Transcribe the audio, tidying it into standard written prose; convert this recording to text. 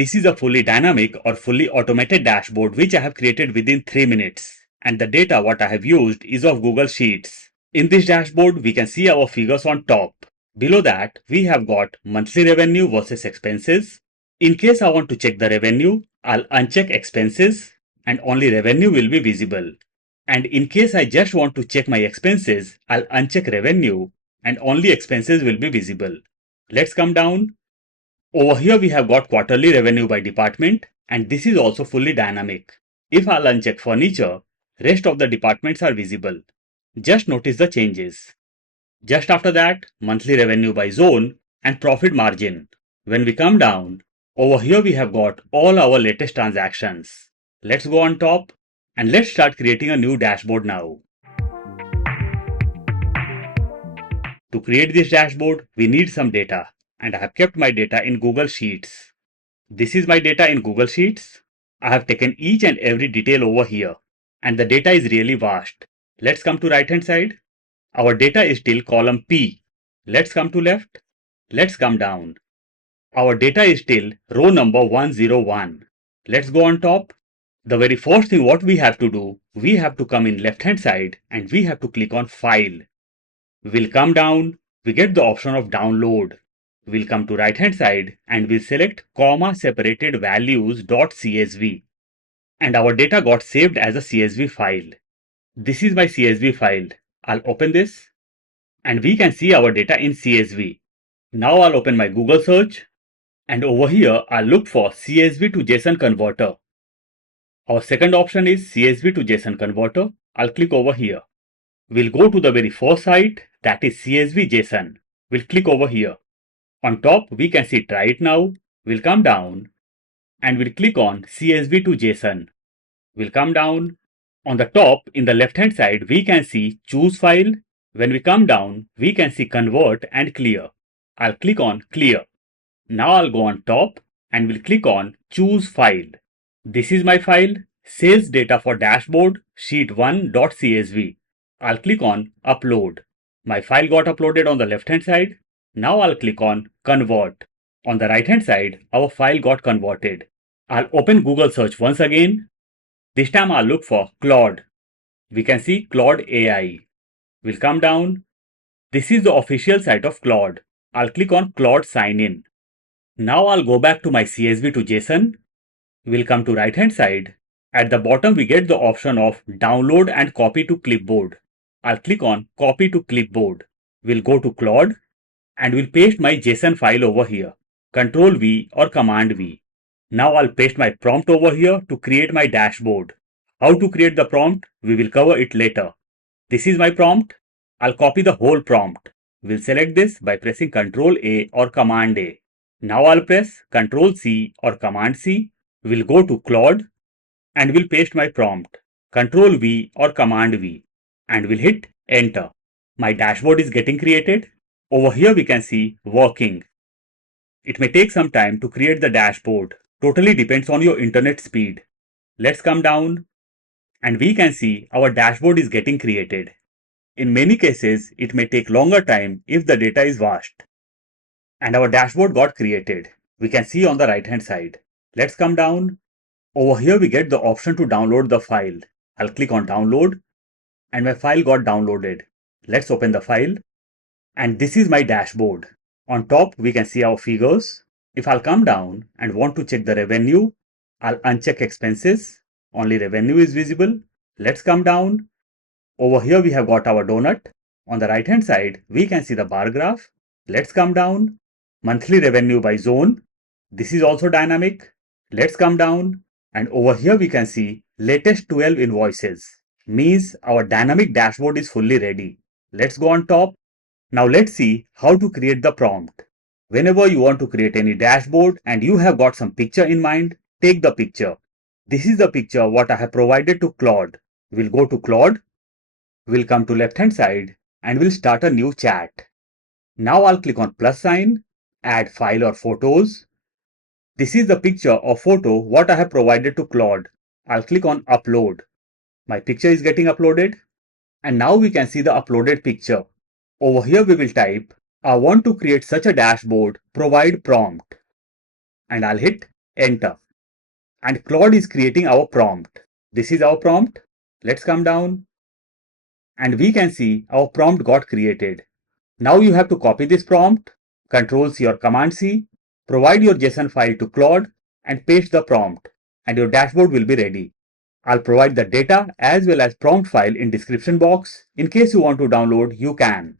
This is a fully dynamic or fully automated dashboard which I have created within 3 minutes. And the data what I have used is of Google Sheets. In this dashboard, we can see our figures on top. Below that, we have got monthly revenue versus expenses. In case I want to check the revenue, I'll uncheck expenses and only revenue will be visible. And in case I just want to check my expenses, I'll uncheck revenue and only expenses will be visible. Let's come down. Over here we have got quarterly revenue by department and this is also fully dynamic. If I'll uncheck furniture, rest of the departments are visible. Just notice the changes. Just after that, monthly revenue by zone and profit margin. When we come down, over here we have got all our latest transactions. Let's go on top and let's start creating a new dashboard now. To create this dashboard, we need some data and I have kept my data in Google Sheets. This is my data in Google Sheets. I have taken each and every detail over here and the data is really vast. Let's come to right hand side. Our data is till column P. Let's come to left. Let's come down. Our data is till row number 101. Let's go on top. The very first thing what we have to do, we have to come in left hand side and we have to click on File. We'll come down, we get the option of download. We'll come to right hand side and we'll select comma separated values.csv. And our data got saved as a CSV file. This is my CSV file. I'll open this and we can see our data in CSV. Now I'll open my Google search and over here I'll look for CSV to JSON converter. Our second option is CSV to JSON converter. I'll click over here. We'll go to the very first site, that is CSV JSON. We'll click over here. On top, we can see try it now. We'll come down and we'll click on CSV to JSON. We'll come down. On the top, in the left hand side, we can see choose file. When we come down, we can see convert and clear. I'll click on clear. Now I'll go on top and we'll click on choose file. This is my file, sales data for dashboard sheet1.csv. I'll click on upload. My file got uploaded on the left hand side. Now I'll click on convert. On the right hand side, our file got converted. I'll open Google search once again. This time I'll look for Claude. We can see Claude AI. We'll come down. This is the official site of Claude. I'll click on Claude sign in. Now I'll go back to my CSV to JSON. We'll come to right hand side. At the bottom we get the option of download and copy to clipboard. I'll click on copy to clipboard. We'll go to Claude and we'll paste my JSON file over here. Control V or Command V. Now I'll paste my prompt over here to create my dashboard. How to create the prompt? We will cover it later. This is my prompt. I'll copy the whole prompt. We'll select this by pressing Ctrl A or Command A. Now I'll press Ctrl C or Command C. We'll go to Claude and we'll paste my prompt. Ctrl V or Command V. And we'll hit enter. My dashboard is getting created. Over here we can see working. It may take some time to create the dashboard. Totally depends on your internet speed. Let's come down and we can see our dashboard is getting created. In many cases, it may take longer time if the data is vast. And our dashboard got created. We can see on the right hand side. Let's come down. Over here we get the option to download the file. I'll click on download and my file got downloaded. Let's open the file. And this is my dashboard. On top we can see our figures. If I'll come down and want to check the revenue, I'll uncheck expenses. Only revenue is visible. Let's come down. Over here we have got our donut. On the right hand side we can see the bar graph. Let's come down. Monthly revenue by zone. This is also dynamic. Let's come down and over here we can see latest 12 invoices. Means our dynamic dashboard is fully ready. Let's go on top. Now let's see how to create the prompt. Whenever you want to create any dashboard and you have got some picture in mind, take the picture. This is the picture what I have provided to Claude. We'll go to Claude. We'll come to left hand side and we'll start a new chat. Now I'll click on plus sign, add file or photos. This is the picture or photo what I have provided to Claude. I'll click on upload. My picture is getting uploaded and now we can see the uploaded picture. Over here we will type, I want to create such a dashboard, provide prompt. And I'll hit Enter. And Claude is creating our prompt. This is our prompt. Let's come down. And we can see our prompt got created. Now you have to copy this prompt, Control-C or Command-C, provide your JSON file to Claude and paste the prompt, and your dashboard will be ready. I'll provide the data as well as prompt file in description box. In case you want to download, you can.